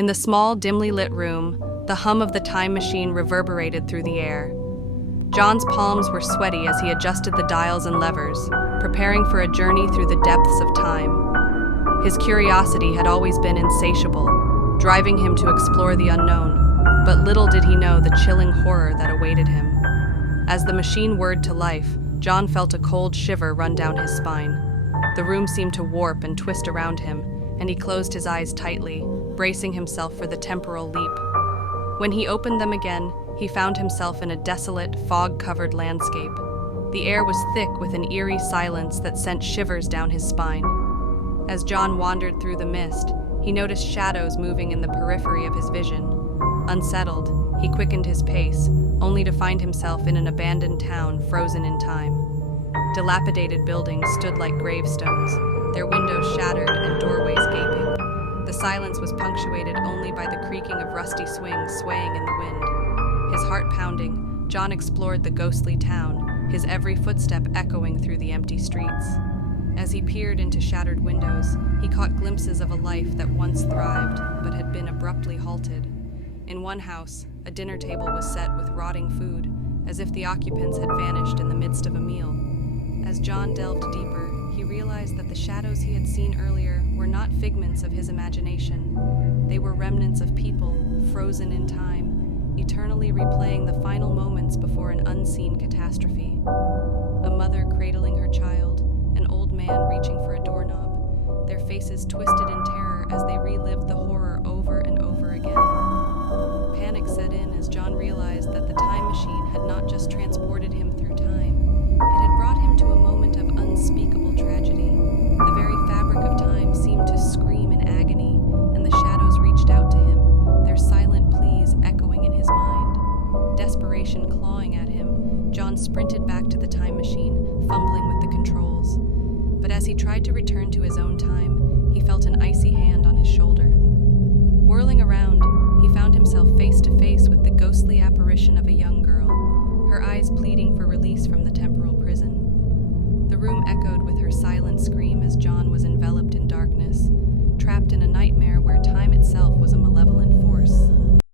In the small, dimly lit room, the hum of the time machine reverberated through the air. John's palms were sweaty as he adjusted the dials and levers, preparing for a journey through the depths of time. His curiosity had always been insatiable, driving him to explore the unknown, but little did he know the chilling horror that awaited him. As the machine whirred to life, John felt a cold shiver run down his spine. The room seemed to warp and twist around him, and he closed his eyes tightly, bracing himself for the temporal leap. When he opened them again, he found himself in a desolate, fog-covered landscape. The air was thick with an eerie silence that sent shivers down his spine. As John wandered through the mist, he noticed shadows moving in the periphery of his vision. Unsettled, he quickened his pace, only to find himself in an abandoned town frozen in time. Dilapidated buildings stood like gravestones, their windows shattered and doorways gaping. The silence was punctuated only by the creaking of rusty swings swaying in the wind. His heart pounding, John explored the ghostly town, his every footstep echoing through the empty streets. As he peered into shattered windows, he caught glimpses of a life that once thrived, but had been abruptly halted. In one house, a dinner table was set with rotting food, as if the occupants had vanished in the midst of a meal. As John delved deeper, he realized that the shadows he had seen earlier were not figments of his imagination. They were remnants of people, frozen in time, eternally replaying the final moments before an unseen catastrophe. A mother cradling her child, an old man reaching for a doorknob, their faces twisted in terror as they relived the horror over and over again. Panic set in as John realized that the time machine had not just transported him through time, it had brought him to a moment of unspeakable tragedy. The very fabric of time seemed to scream in agony, and the shadows reached out to him, their silent pleas echoing in his mind. Desperation clawing at him, John sprinted back to the time machine, fumbling with the controls. But as he tried to return to his own time, he felt an icy hand on his shoulder. Whirling around, he found himself face to face with the ghostly apparition of a young girl, her eyes pleading for release from the temporal prison. The room echoed with her silent scream as John was enveloped in darkness, trapped in a nightmare where time itself was a malevolent force.